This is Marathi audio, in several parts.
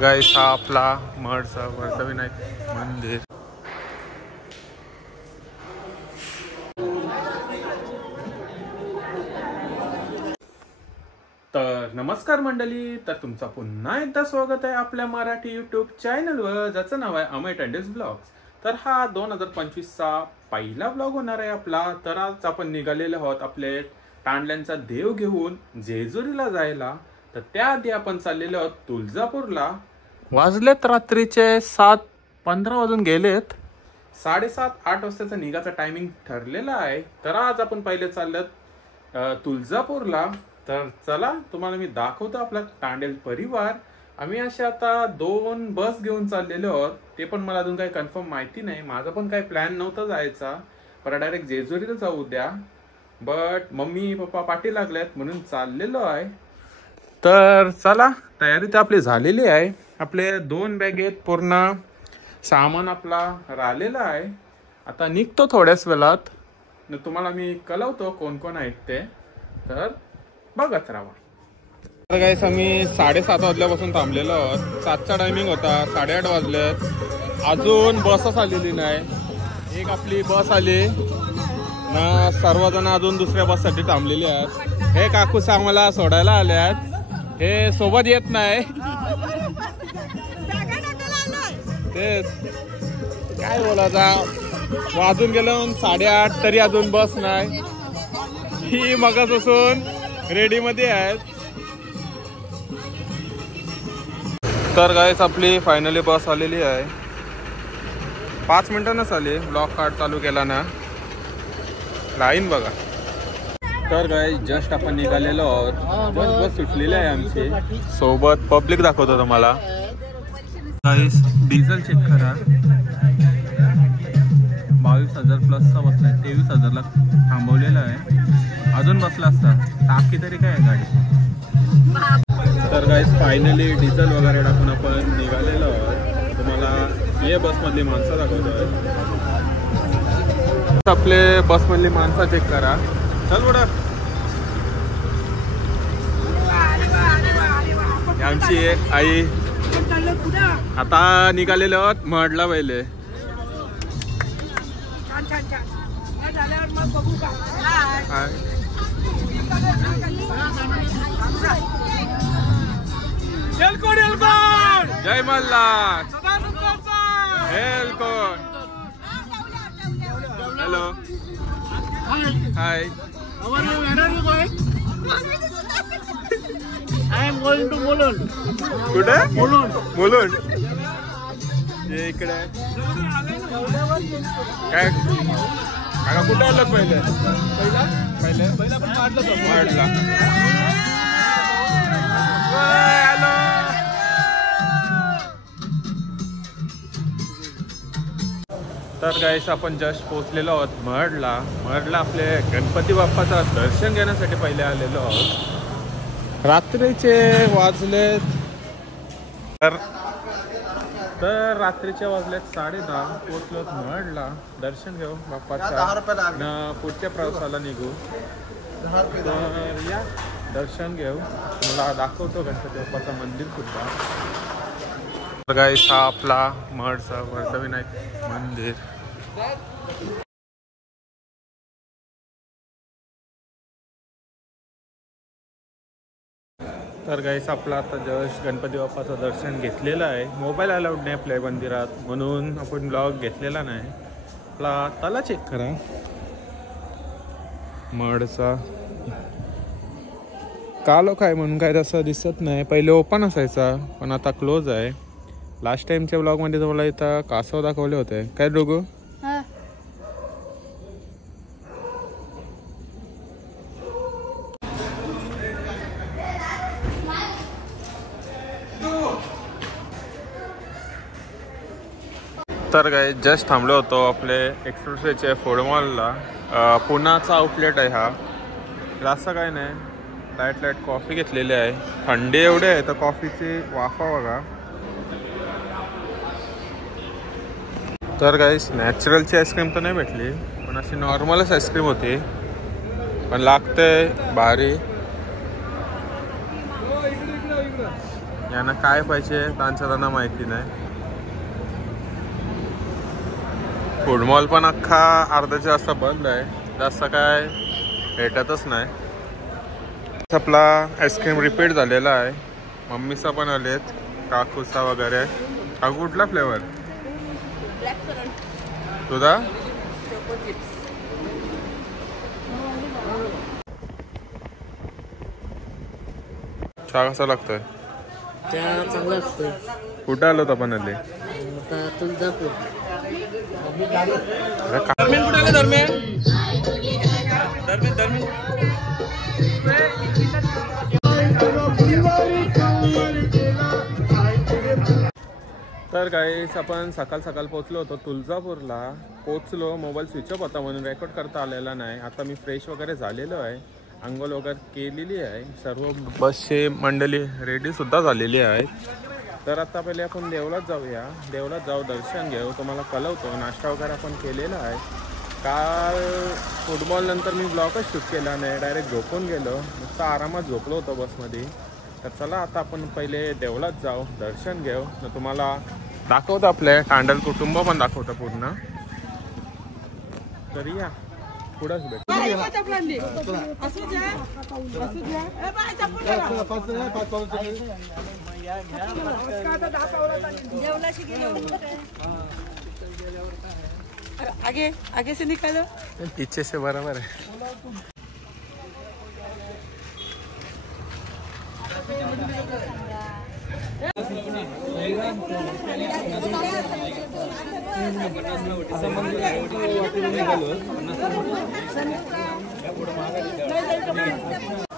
गाइस हा आपला महडचा वरदविनायक मंदिर. तर नमस्कार मंडळी, तर तुमचा पुन्हा एकदा स्वागत आहे आपल्या मराठी यूट्यूब चॅनलवर, ज्याचं नाव आहे अमय टँडेस ब्लॉग्स. तर हा 2025चा पहिला ब्लॉग होणार आहे आपला. तर आज आपण निघालेले आहोत आपले तांडल्यांचा देव घेऊन जेजुरीला जायला. तर त्याआधी आपण चाललेलो आहोत तुळजापूरला. वाजलेत रात्रीचे 7:15 वाजून गेलेत. 7:30-8 वाजताचा निघाचा टायमिंग ठरलेला आहे. तर आज आपण पहिले चाललेत तुळजापूरला. तर चला तुम्हाला मी दाखवतो आपला तांडेल परिवार. आम्ही असे आता 2 बस घेऊन चाललेलो आहोत. ते पण मला अजून काही कन्फर्म माहिती नाही. माझा पण काही प्लॅन नव्हता जायचा, पण डायरेक्ट जेजुरीला जाऊ द्या. बट मम्मी पप्पा पाठी लागल्यात म्हणून चाललेलो आहे. तर चला, तयारी तर आपली झालेली आहे. आपले 2 बॅगेत पूर्ण सामान आपला राहिलेला आहे. आता निघतो थोड्याच वेळात. तुम्हाला मी कळवतो कोण कोण आहेत ते, तर बघत राहा. तर गाईस आम्ही 7:30 वाजल्यापासून थांबलेलो आहोत. 7चा टायमिंग होता, 8:30 वाजलेत. अजून बसच आलेली नाही. एक आपली बस आली ना, सर्वजण अजून दुसऱ्या बससाठी थांबलेली आहेत. हे काकूस आम्हाला सोडायला आल्यात, हे सोबत येत नाही. तेच काय बोलायचा, वाजून गेलं 8:30 तरी अजून बस नाही. ही मगच असून रेडी मध्ये आहेत. तर गाईस आपली फायनली बस आलेली आहे. 5 मिनिटांनाच आली. ब्लॉक कार्ड चालू केला ना, लाईन बघा. तर गाईस जस्ट आपण निघालेलो आहोत. बस सुटलेली आहे आमची. सोबत पब्लिक दाखवतो तुम्हाला. गाईस डिझेल चेक करा, 22,000 प्लसचा बसलाय. 23,000ला थांबवलेला आहे. अजून बसला असता टाकी तरी काय आहे गाडी. तर गाईस फायनली डिझेल वगैरे टाकून आपण निघालेलो आहोत. तुम्हाला ये बसमधली माणसं दाखवतोय. आपले बसमधली माणसं चेक करा. चल बडा, आमची आई. आता निघालेले आहोत महडला पहिले. जय Malhar. Hello, hi. I am going to Mulund. कुठे? Mulund. मुलुंड. हे इकडे काय काका कुठे आलं पहिले? पहिला पण काढला. हॅलो. तर गाईस आपण जस्ट पोहोचलेलो आहोत महडला. आपले गणपती बाप्पाचं दर्शन घेण्यासाठी पहिले आलेलो आहोत. रात्रीचे वाजलेत तर रात्रीचे वाजलेत 10:30. पोहोचलो महडला. दर्शन घेऊ बाप्पाचा, पुढच्या प्रवासाला निघू. तर या दर्शन घेऊ. मला दाखवतो गणपती बाप्पाचं मंदिर सुद्धा. तर गाईस हा आपला महडचा वरदविनायक मंदिर. तर गाईस आपला आता जस्ट गणपती बाप्पाचं दर्शन घेतलेलं आहे. मोबाईल अलाउड नाही आपल्या मंदिरात, म्हणून आपण ब्लॉग घेतलेला नाही. आपला तला चेक करा महडचा. कालो काय म्हणून काय तसं दिसत नाही. पहिले ओपन असायचा पण आता क्लोज आहे. लास्ट टाइमच्या ब्लॉगमध्ये तुम्हाला इथं कासव दाखवले होते. काय दोघं तर काय जस्ट थांबलो होतो आपले एक्सप्रेसवेच्या फूड मॉलला. पुण्याचा आउटलेट आहे हा. असं काय नाही, लाईट कॉफी घेतलेली आहे. थंडी एवढी आहे तर कॉफीची वाफा बघा. तर गाईस नॅचरलची आईस्क्रीम तर नाही भेटली, पण अशी नॉर्मलच आईस्क्रीम होती, पण लागते भारी. यांना काय पाहिजे त्यांना माहिती नाही. फूड मॉल पण अख्खा अर्ध्याच्या जास्त बंद आहे, जास्त काय भेटतच नाही. आपला आईस्क्रीम रिपीट झालेला आहे. मम्मीचा पण आलेत, काकूचा वगैरे. काकू कुठला फ्लेवर? तुझा? चहा कसा लागतोय? चहा चांगला लागतोय. कुठं आलो आपण आले? तुळजापूर. तर गाईस आपण सकाळ पोहोचलो होतो तुळजापूरला. पोचलो, मोबाईल स्विच ऑफ होता म्हणून रेकॉर्ड करता आलेला नाही. आता मी फ्रेश वगैरे झालेलो आहे, अंघोळ वगैरे केलेली आहे. सर्व बसचे मंडळी रेडीसुद्धा झालेली आहे. तर आता पहिले आपण देवळात जाऊया, देवळात जाऊ, दर्शन घेऊ. तुम्हाला कळवतो. नाश्ता वगैरे आपण केलेला आहे. काल फुटबॉल नंतर मी ब्लॉगच शूट केला नाही, डायरेक्ट झोपून गेलो. नुसतं आरामात झोपलो होतो बसमध्ये. तर चला आता आपण पहिले देवळात जाऊ, दर्शन घेऊ. तर तुम्हाला दाखवतो, आपले तांडल कुटुंब पण दाखवतं पूर्ण. तर या पुढंच भेट. आगे से निकालो, पीछे से बराबर है.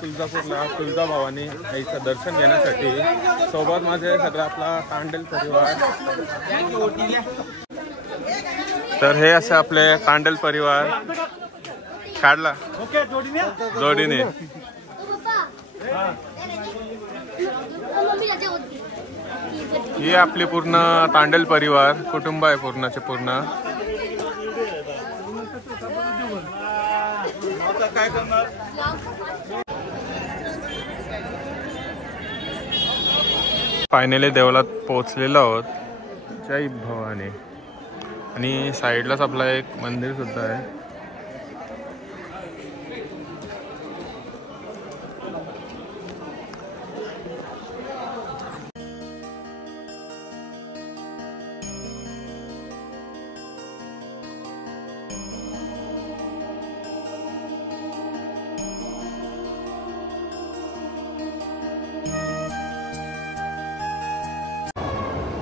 तुळजापूरला तुळजाभवानी याचं दर्शन घेण्यासाठी सोबत माझे सगळं आपला तांडेल परिवार. तर हे असे आपले तांडेल परिवार काढला जोडीने. ही आपली पूर्ण तांडेल परिवार कुटुंब आहे, पूर्णचे पूर्ण. फायनली देवळात पोहोचलेलो आहोत. जय भवानी. आणि साईडलाच आपला एक मंदिर सुद्धा आहे.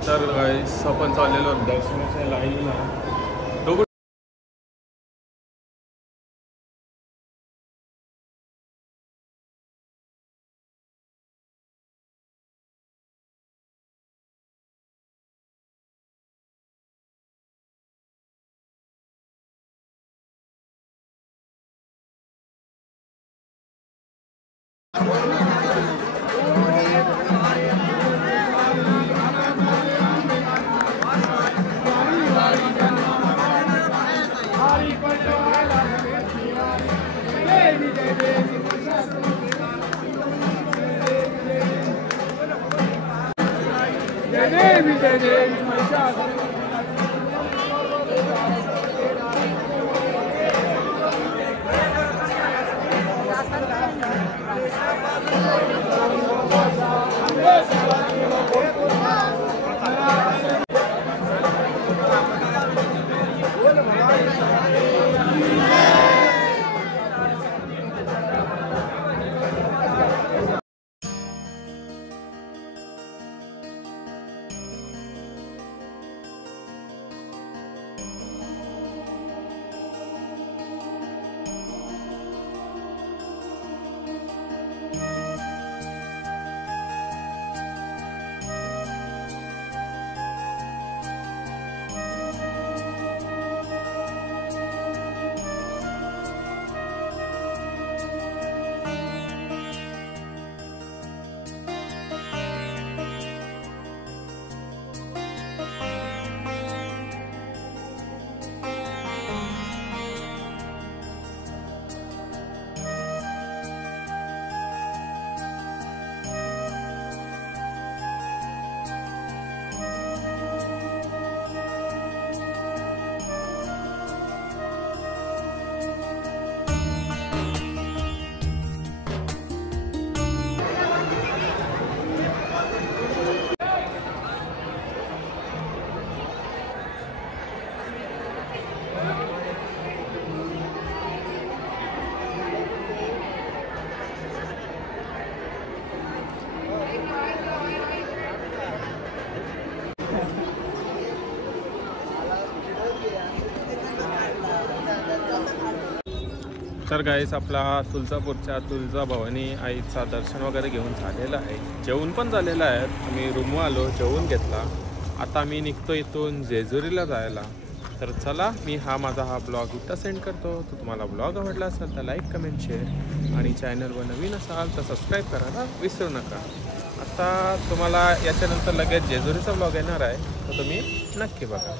तर गाईस आपण चाललेलो दर्शनाच्या लाईनला. तर गाईस आपला तुळजापूरच्या तुळजाभवानी आईचा दर्शन वगैरे घेऊन झालेलं आहे, जेवण पण झालेलं आहे. आम्ही रूमवर आलो, जेवून घेतला. आता मी निघतो इथून जेजुरीला जायला. तर चला, मी माझा ब्लॉग इथं सेंड करतो. तर तुम्हाला ब्लॉग आवडला असेल तर लाईक, कमेंट, शेअर आणि चॅनलवर नवीन असाल तर सबस्क्राईब करायला विसरू नका. आता तुम्हाला याच्यानंतर लगेच जेजुरीचा ब्लॉग येणार आहे, तर तुम्ही नक्की बघा.